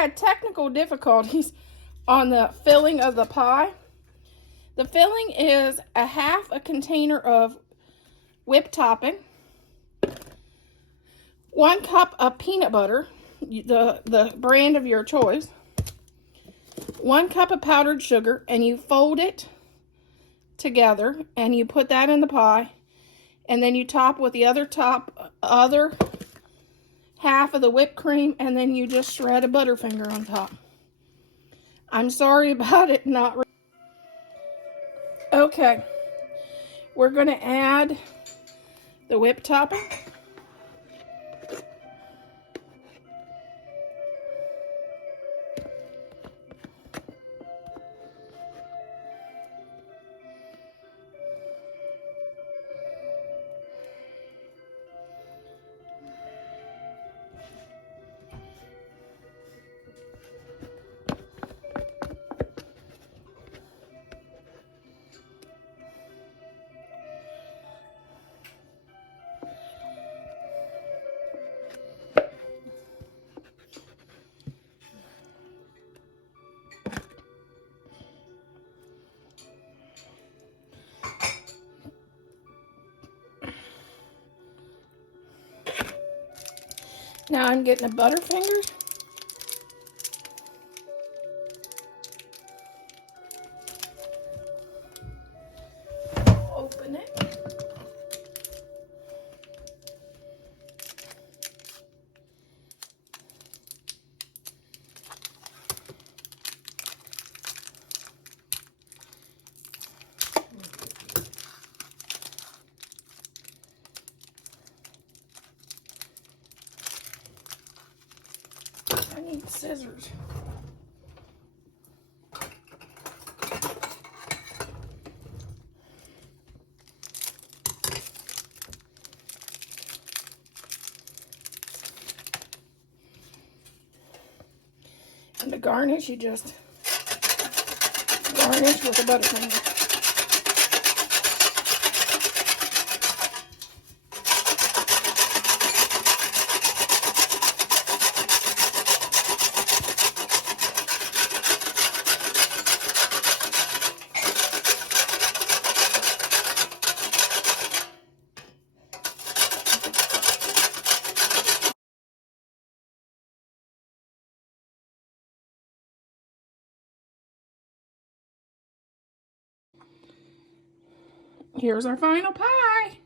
had technical difficulties on the filling of the pie. The filling is a half a container of whipped topping, 1 cup of peanut butter, the brand of your choice, 1 cup of powdered sugar, and you fold it together and you put that in the pie, and then you top with the other half of the whipped cream, and then you just shred a Butterfinger on top. I'm sorry about it not. Okay, we're going to add the whipped topping. Now I'm getting a Butterfingers. Open it. I need scissors. And to garnish, you just garnish with a Butterfinger. Here's our final pie.